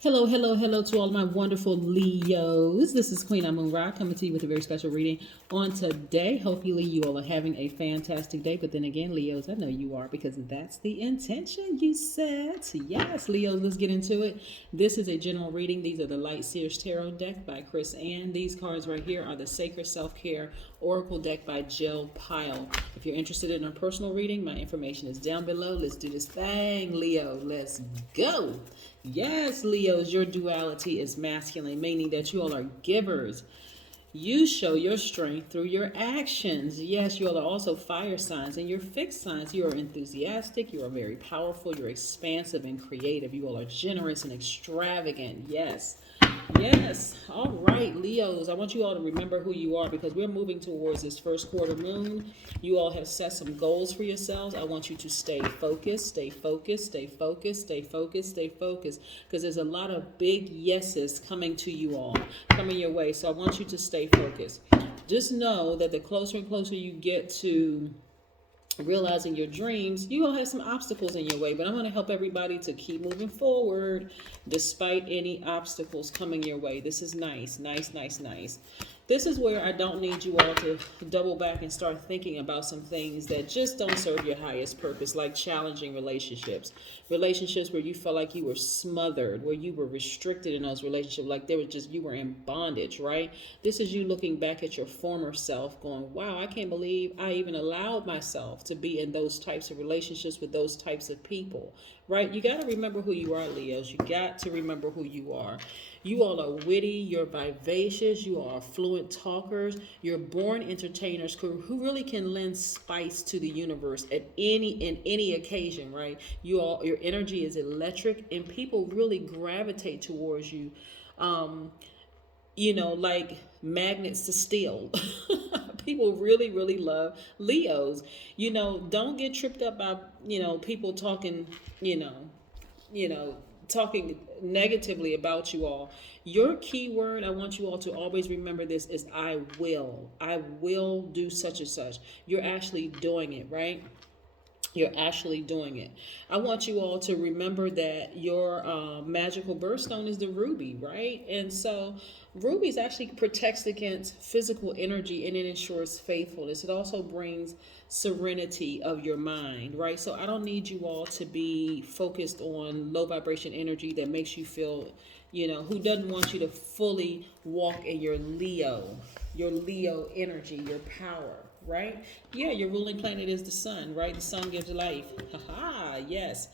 Hello, hello, hello to all of my wonderful Leos. This is Queen Amun Ra coming to you with a very special reading on today. Hopefully, you all are having a fantastic day. But then again, Leos, I know you are because that's the intention you set. Yes, Leos, let's get into it. This is a general reading. These are the Light Seers Tarot deck by Chris Ann. These cards right here are the Sacred Self Care Oracle deck by Jill Pyle. If you're interested in a personal reading, my information is down below. Let's do this thing, Leo. Let's go. Yes, Leos, your duality is masculine, meaning that you all are givers. You show your strength through your actions. Yes, you all are also fire signs, and your fixed signs. You are enthusiastic, you are very powerful, you're expansive and creative. You all are generous and extravagant. Yes. Yes. All right, Leos. I want you all to remember who you are because we're moving towards this first quarter moon. You all have set some goals for yourselves. I want you to stay focused, stay focused, stay focused, stay focused, stay focused because there's a lot of big yeses coming to you all, coming your way. So I want you to stay focused. Just know that the closer and closer you get to realizing your dreams, you will have some obstacles in your way, but I'm going to help everybody to keep moving forward despite any obstacles coming your way. This is nice, nice, nice, nice. This is where I don't need you all to double back and start thinking about some things that just don't serve your highest purpose, like challenging relationships. Relationships where you felt like you were smothered, where you were restricted in those relationships, like they were just, you were in bondage, right? This is you looking back at your former self going, wow, I can't believe I even allowed myself to be in those types of relationships with those types of people, right? You got to remember who you are, Leos. You got to remember who you are. You all are witty, you're vivacious, you are fluent talkers, you're born entertainers who really can lend spice to the universe at any occasion, right? You all, your energy is electric and people really gravitate towards you. Like magnets to steel. People really, really love Leos. Don't get tripped up by, people talking, you know, you know, talking negatively about you all. Your key word, I want you all to always remember this, is I will. I will do such and such. You're actually doing it, right? You're actually doing it. I want you all to remember that your magical birthstone is the ruby, right? And so rubies actually protects against physical energy and it ensures faithfulness. It also brings serenity of your mind, right? So I don't need you all to be focused on low vibration energy that makes you feel, who doesn't want you to fully walk in your Leo energy, your power, right? Yeah, your ruling planet is the sun, right? The sun gives life. Haha, yes.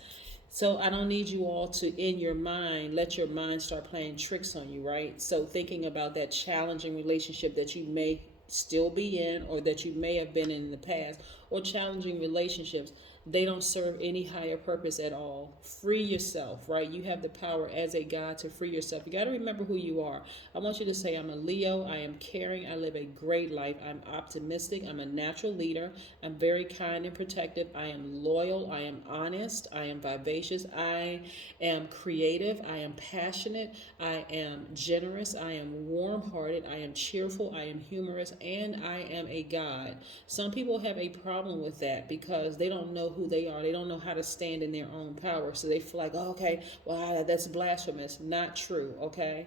So I don't need you all to, in your mind, let your mind start playing tricks on you, right? So thinking about that challenging relationship that you may still be in or that you may have been in the past, or challenging relationships, they don't serve any higher purpose at all. Free yourself, right? You have the power as a God to free yourself. You got to remember who you are. I want you to say, I'm a Leo. I am caring. I live a great life. I'm optimistic. I'm a natural leader. I'm very kind and protective. I am loyal. I am honest. I am vivacious. I am creative. I am passionate. I am generous. I am warm hearted. I am cheerful. I am humorous. And I am a God. Some people have a problem with that because they don't know who they are. They don't know how to stand in their own power. So they feel like, oh, okay, well, that's blasphemous. Not true, okay?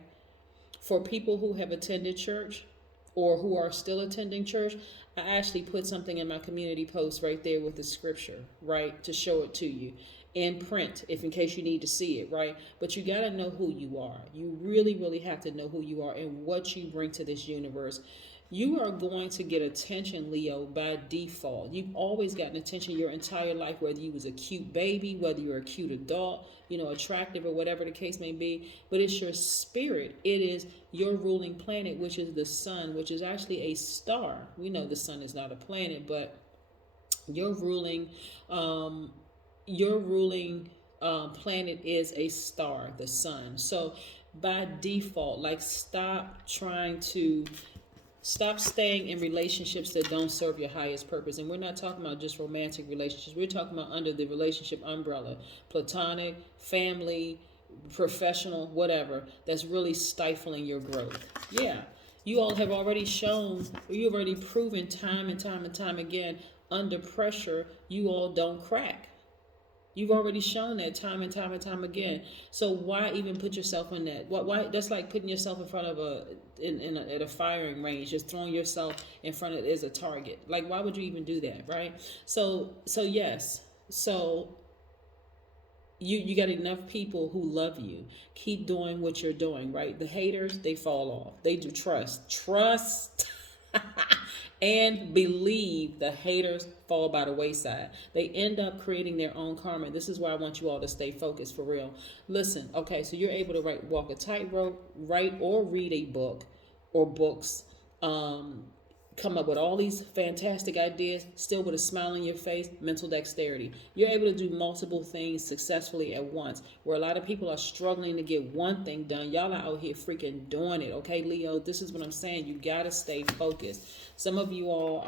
For people who have attended church or who are still attending church, I actually put something in my community post right there with the scripture, right, to show it to you in print, if in case you need to see it, right? But you got to know who you are. You really, really have to know who you are and what you bring to this universe. You are going to get attention, Leo, by default. You've always gotten attention your entire life, whether you was a cute baby, whether you're a cute adult, attractive or whatever the case may be. But it's your spirit. It is your ruling planet, which is the sun, which is actually a star. We know the sun is not a planet, but your ruling, um, your ruling planet is a star, the sun. So by default, like stop staying in relationships that don't serve your highest purpose. And we're not talking about just romantic relationships. We're talking about under the relationship umbrella, platonic, family, professional, whatever, that's really stifling your growth. Yeah. You all have already shown, you've already proven time and time and time again, under pressure, you all don't crack. You've already shown that time and time and time again. So why even put yourself in that? Why? That's like putting yourself in front of at a firing range, just throwing yourself in front of as a target. Like, why would you even do that, right? So yes. So you got enough people who love you. Keep doing what you're doing, right? The haters, they fall off. They do trust and believe. The haters fall by the wayside. They end up creating their own karma. This is why I want you all to stay focused for real. Listen, okay, so you're able to walk a tightrope, write or read a book or books, come up with all these fantastic ideas, still with a smile on your face, mental dexterity. You're able to do multiple things successfully at once. Where a lot of people are struggling to get one thing done, y'all are out here freaking doing it. Okay, Leo, this is what I'm saying. You got to stay focused. Some of you all,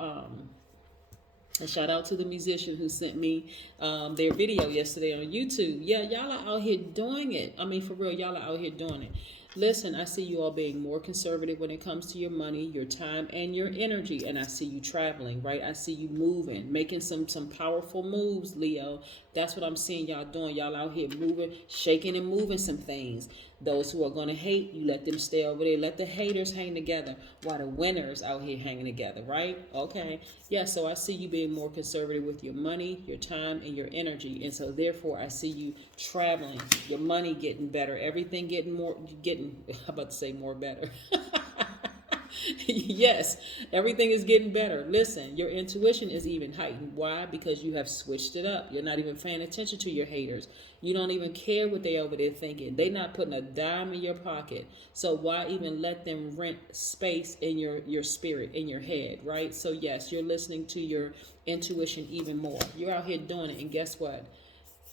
a shout out to the musician who sent me their video yesterday on YouTube. Yeah, y'all are out here doing it. I mean, for real, y'all are out here doing it. Listen, I see you all being more conservative when it comes to your money, your time, and your energy. And I see you traveling, right? I see you moving, making some powerful moves, Leo. That's what I'm seeing y'all doing. Y'all out here moving, shaking and moving some things. Those who are going to hate, you let them stay over there. Let the haters hang together while the winners out here hanging together, right? Okay. Yeah, so I see you being more conservative with your money, your time, and your energy. And so therefore, I see you traveling, your money getting better, everything I'm about to say more better. Yes, everything is getting better. Listen, your intuition is even heightened. Why? Because you have switched it up. You're not even paying attention to your haters. You don't even care what they over there thinking. They're not putting a dime in your pocket. So why even let them rent space in your spirit, in your head, right? So yes, you're listening to your intuition even more. You're out here doing it, and guess what?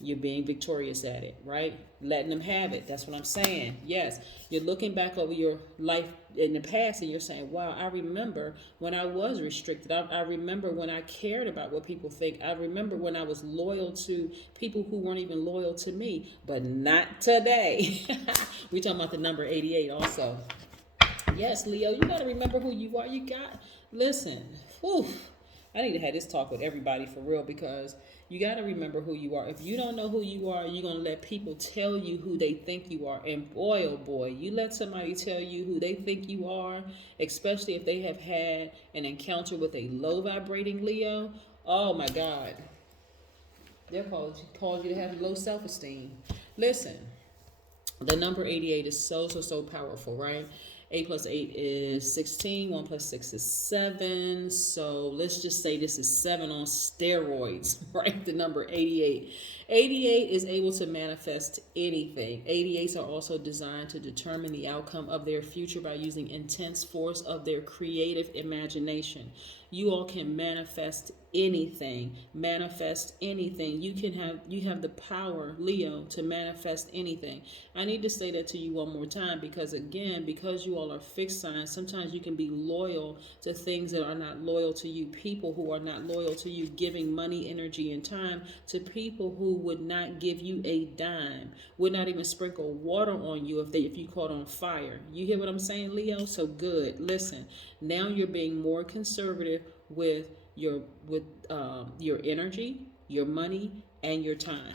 You're being victorious at it, right? Letting them have it. That's what I'm saying. Yes, you're looking back over your life in the past and you're saying, wow, I remember when I was restricted. I remember when I cared about what people think. I remember when I was loyal to people who weren't even loyal to me, but not today. We're talking about the number 88 also. Yes, Leo, you got to remember who you are. Listen, whew, I need to have this talk with everybody for real, because you got to remember who you are. If you don't know who you are, you're going to let people tell you who they think you are. And boy, oh boy, you let somebody tell you who they think you are, especially if they have had an encounter with a low vibrating Leo. Oh my God. They'll cause you to have low self-esteem. Listen, the number 88 is so powerful, right? 8 plus 8 is 16. 1 plus 6 is 7. So let's just say this is 7 on steroids, right? The number 88. 88 is able to manifest anything. 88s are also designed to determine the outcome of their future by using intense force of their creative imagination. You all can manifest anything. Manifest anything. You have the power, Leo, to manifest anything. I need to say that to you one more time, because again, because you all are fixed signs, sometimes you can be loyal to things that are not loyal to you. People who are not loyal to you, giving money, energy, and time to people who would not give you a dime, would not even sprinkle water on you if you caught on fire. You hear what I'm saying, Leo? So good. Listen, now you're being more conservative with your energy, your money, and your time.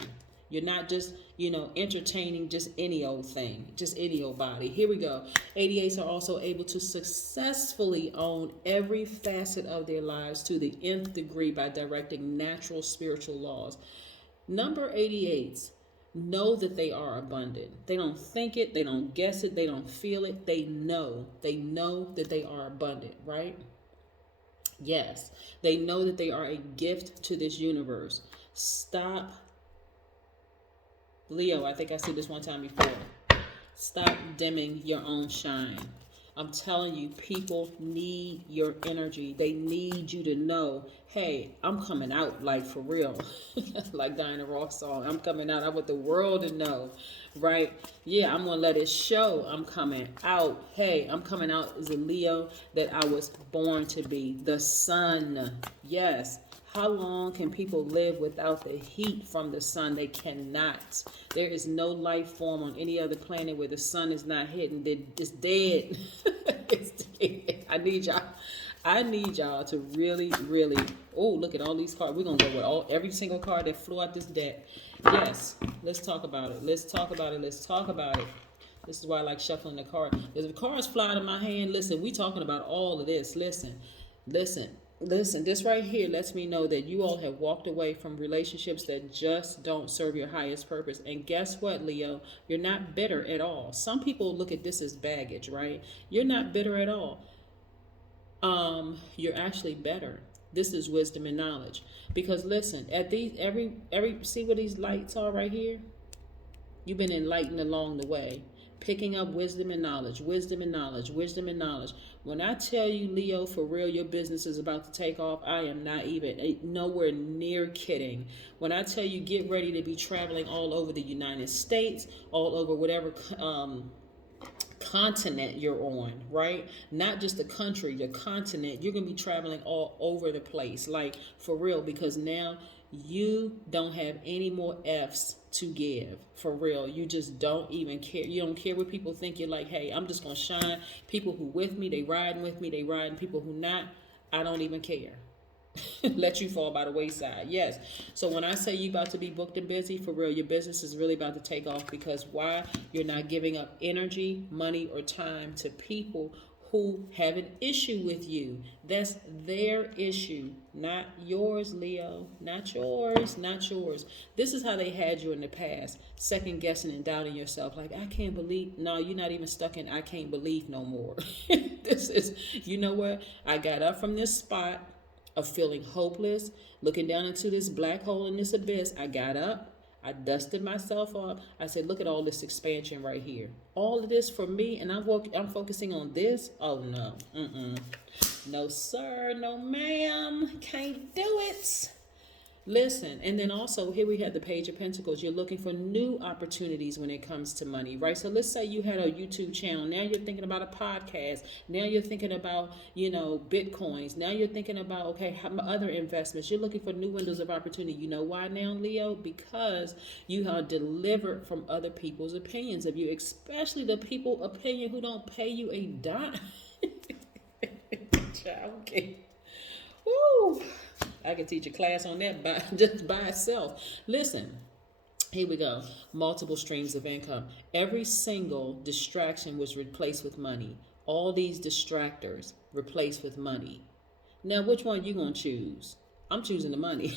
You're not just, entertaining just any old thing, just any old body. Here we go. 88s are also able to successfully own every facet of their lives to the nth degree by directing natural spiritual laws. Number 88s know that they are abundant. They don't think it, they don't guess it, they don't feel it. They know that they are abundant, right? Yes, they know that they are a gift to this universe. Stop. Leo, I think I said this one time before. Stop dimming your own shine. I'm telling you, people need your energy. They need you to know, hey, I'm coming out, like for real. Like Diana Ross song, I'm coming out. I want the world to know, right? Yeah, I'm going to let it show. I'm coming out. Hey, I'm coming out as a Leo that I was born to be. The sun. Yes. How long can people live without the heat from the sun? They cannot. There is no life form on any other planet where the sun is not hitting. It's dead. It's dead. I need y'all to really, really. Oh, look at all these cards. We're gonna go with every single card that flew out this deck. Yes, let's talk about it. Let's talk about it. Let's talk about it. This is why I like shuffling the card. If the cards fly out of my hand, listen, we talking about all of this. Listen. This right here lets me know that you all have walked away from relationships that just don't serve your highest purpose. And guess what, Leo? You're not bitter at all. Some people look at this as baggage, right? You're not bitter at all. You're actually better. This is wisdom and knowledge. Because listen, at these every see what these lights are right here? You've been enlightened along the way, picking up wisdom and knowledge, wisdom and knowledge, wisdom and knowledge. When I tell you, Leo, for real, your business is about to take off, I am not even nowhere near kidding. When I tell you, get ready to be traveling all over the United States, all over whatever continent you're on, right? Not just the country, your continent. You're going to be traveling all over the place, like for real, because now you don't have any more F's to give. For real, you just don't even care. You don't care what people think. You're like, hey, I'm just going to shine. People who with me, they riding with me, they riding. People who not, I don't even care. Let you fall by the wayside. Yes. So when I say you about to be booked and busy, for real, your business is really about to take off. Because why? You're not giving up energy, money, or time to people who have an issue with you. That's their issue, not yours, Leo. Not yours, not yours. This is how they had you in the past, second guessing and doubting yourself. Like, I can't believe. No, you're not even stuck in I can't believe no more. This is, you know what? I got up from this spot of feeling hopeless, looking down into this black hole in this abyss. I got up, I dusted myself off. I said, look at all this expansion right here. All of this for me, and I'm focusing on this. Oh, no. No, sir. No, ma'am. Can't do it. Listen, and then also here we have the Page of Pentacles. You're looking for new opportunities when it comes to money, right? So let's say you had a YouTube channel. Now you're thinking about a podcast. Now you're thinking about, Bitcoins. Now you're thinking about, okay, other investments. You're looking for new windows of opportunity. You know why now, Leo? Because you are delivered from other people's opinions of you, especially the people opinion who don't pay you a dime. Child, okay. Woo! I could teach a class on that just by itself. Listen, here we go. Multiple streams of income. Every single distraction was replaced with money. All these distractors replaced with money. Now, which one you gonna choose? I'm choosing the money.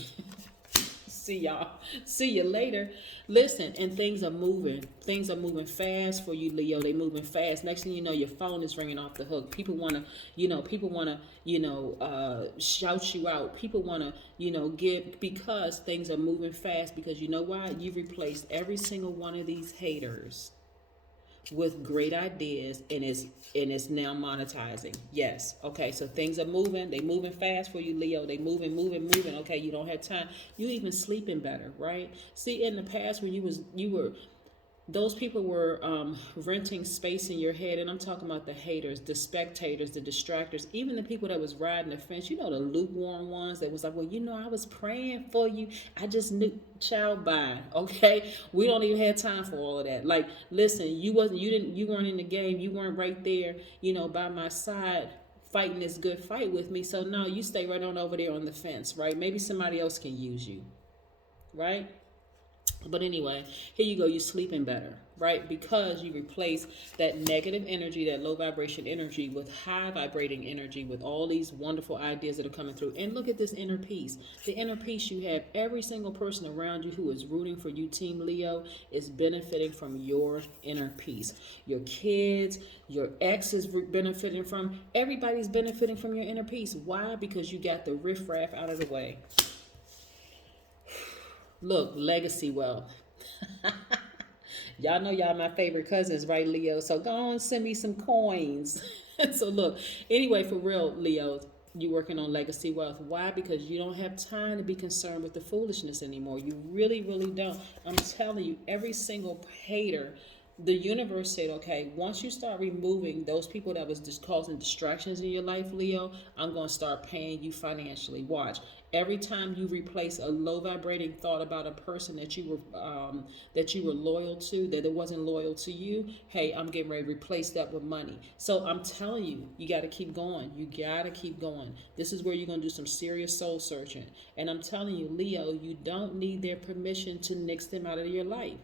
See y'all. See you later. Listen, and things are moving. Things are moving fast for you, Leo. They moving fast. Next thing you know, your phone is ringing off the hook. People wanna, shout you out. People wanna, give because things are moving fast. Because you know why? You've replaced every single one of these haters with great ideas, and it's now monetizing. Yes. Okay. So things are moving. They moving fast for you, Leo. They moving. Okay. You don't have time. You even sleeping better, right? See, in the past when you were those people were renting space in your head, and I'm talking about the haters, the spectators, the distractors, even the people that was riding the fence. The lukewarm ones that was like, well, I was praying for you. I just knew, child, bye. Okay, we don't even have time for all of that. Like, listen, you weren't in the game. You weren't right there, by my side, fighting this good fight with me. So no, you stay right on over there on the fence, right? Maybe somebody else can use you, right? But anyway, here you go. You're sleeping better, right? Because you replace that negative energy, that low vibration energy, with high vibrating energy, with all these wonderful ideas that are coming through. And look at this inner peace. The inner peace you have, every single person around you who is rooting for you, Team Leo, is benefiting from your inner peace. Your kids, your ex is benefiting from, everybody's benefiting from your inner peace. Why? Because you got the riffraff out of the way. Look, legacy wealth. Y'all know y'all my favorite cousins, right, Leo? So go on, send me some coins. So look, anyway, for real, Leo, you working on legacy wealth. Why? Because you don't have time to be concerned with the foolishness anymore. You really, really don't. I'm telling you, every single hater the universe said, okay, once you start removing those people that was just causing distractions in your life, Leo, I'm going to start paying you financially. Watch. Every time you replace a low vibrating thought about a person that you were loyal to, that it wasn't loyal to you, hey, I'm getting ready to replace that with money. So I'm telling you, you got to keep going. You got to keep going. This is where you're going to do some serious soul searching. And I'm telling you, Leo, you don't need their permission to nix them out of your life.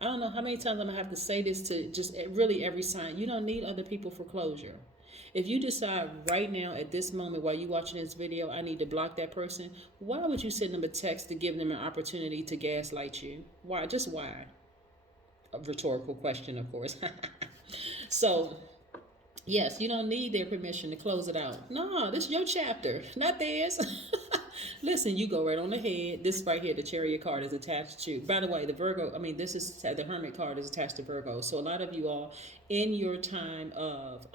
I don't know how many times I'm going to have to say this to just really every sign. You don't need other people for closure. If you decide right now at this moment while you're watching this video, I need to block that person, why would you send them a text to give them an opportunity to gaslight you? Why? Just why? A rhetorical question, of course. So, yes, you don't need their permission to close it out. No, this is your chapter, not theirs. Listen, you go right on ahead. This right here, the Chariot card is attached to. By the way, the Virgo, this is the Hermit card is attached to Virgo. So a lot of you all, in your time of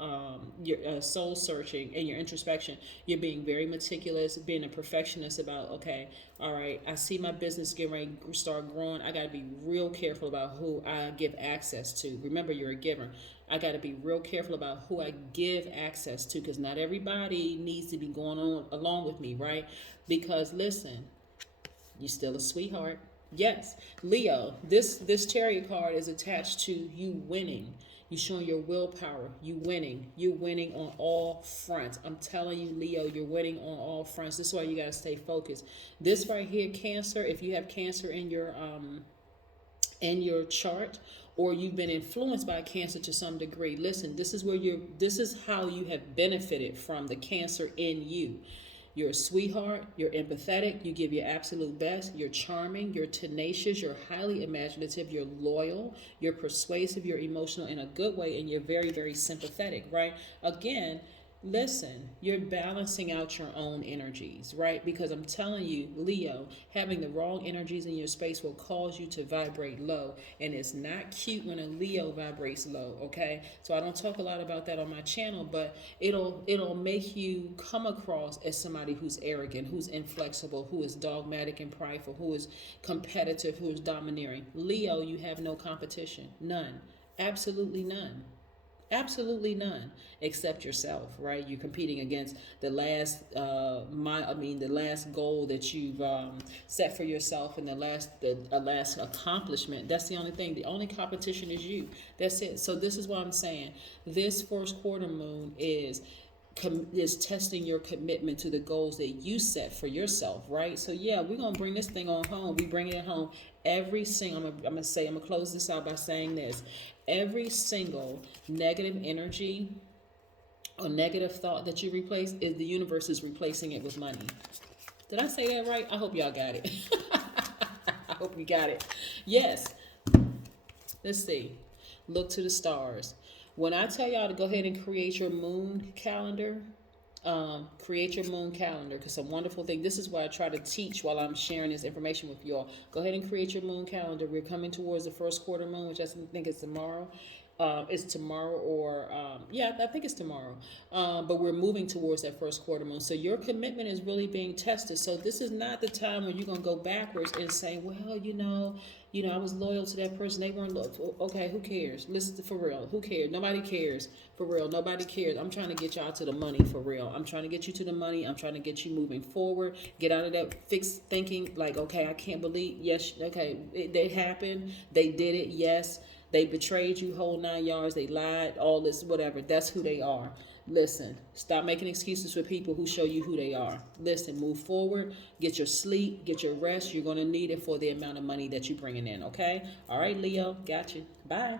your soul searching and your introspection, you're being very meticulous, being a perfectionist about, okay, all right, I see my business getting ready to start growing. I got to be real careful about who I give access to. Remember, you're a giver. I got to be real careful about who I give access to, because not everybody needs to be going on along with me, right? Because listen, you're still a sweetheart. Yes, Leo, this Chariot card is attached to you winning. You showing your willpower. You winning. You winning on all fronts. I'm telling you, Leo, you're winning on all fronts. This is why you got to stay focused. This right here, Cancer, if you have Cancer in your chart, or you've been influenced by Cancer to some degree, listen, this is how you have benefited from the Cancer in you. You're a sweetheart, you're empathetic, you give your absolute best, you're charming, you're tenacious, you're highly imaginative, you're loyal, you're persuasive, you're emotional in a good way, and you're very, very sympathetic, right? Again, listen, you're balancing out your own energies, right? Because I'm telling you, Leo, having the wrong energies in your space will cause you to vibrate low. And it's not cute when a Leo vibrates low, okay? So I don't talk a lot about that on my channel, but it'll make you come across as somebody who's arrogant, who's inflexible, who is dogmatic and prideful, who is competitive, who is domineering. Leo, you have no competition. None. Absolutely none. Absolutely none, except yourself, right? You're competing against the last, the last goal that you've set for yourself, and the last accomplishment. That's the only thing. The only competition is you. That's it. So this is what I'm saying. This first quarter moon is testing your commitment to the goals that you set for yourself, right? So yeah, we're gonna bring this thing on home. We bring it home every single. I'm gonna close this out by saying this: every single negative energy or negative thought that you replace, is the universe is replacing it with money. Did I say that right? I hope y'all got it. I hope you got it. Yes. Let's see. Look to the stars. When I tell y'all to go ahead and create your moon calendar, because it's a wonderful thing. This is what I try to teach while I'm sharing this information with y'all. Go ahead and create your moon calendar. We're coming towards the first quarter moon, which I think is tomorrow. It's tomorrow, or I think it's tomorrow. But we're moving towards that first quarter moon. So your commitment is really being tested. So this is not the time when you're gonna go backwards and say, well, I was loyal to that person. They weren't loyal. Okay, who cares? Listen, for real, who cares? Nobody cares. For real, nobody cares. I'm trying to get y'all to the money, for real. I'm trying to get you to the money. I'm trying to get you moving forward. Get out of that fixed thinking like, okay, I can't believe, yes, okay, they happened. They did it, yes. They betrayed you, whole 9 yards. They lied, all this, whatever. That's who they are. Listen, stop making excuses for people who show you who they are. Listen, move forward. Get your sleep. Get your rest. You're going to need it for the amount of money that you're bringing in, okay? All right, Leo. Got you. Bye.